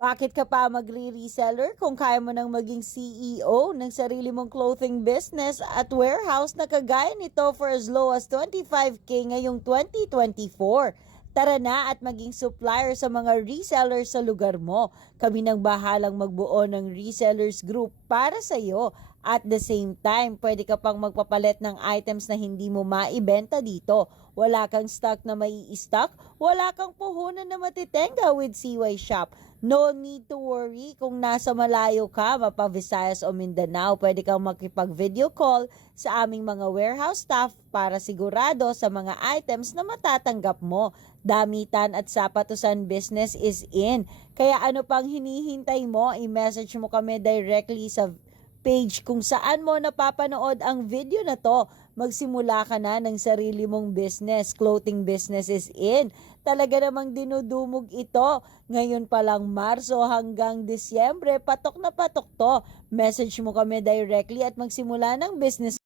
Bakit ka pa magre-reseller kung kaya mo nang maging CEO ng sarili mong clothing business at warehouse na kagaya nito for as low as 25K ngayong 2024? Tara na at maging supplier sa mga resellers sa lugar mo. Kami nang bahalang magbuo ng resellers group para sa iyo. At the same time, pwede ka pang magpapalit ng items na hindi mo maibenta dito. Wala kang stock na mai-stock, wala kang puhunan na matitenga with CY Shop. No need to worry kung nasa malayo ka, mapa Visayas o Mindanao, pwede kang makipag-video call sa aming mga warehouse staff para sigurado sa mga items na matatanggap mo. Damitan at sapatusan business is in. Kaya ano pang hinihintay mo? I-message mo kami directly sa page kung saan mo napapanood ang video na to. Magsimula ka na ng sarili mong business. Clothing business is in. Talaga namang dinudumog ito. Ngayon pa lang Marso hanggang Disyembre, patok na patok to. Message mo kami directly at magsimula ng business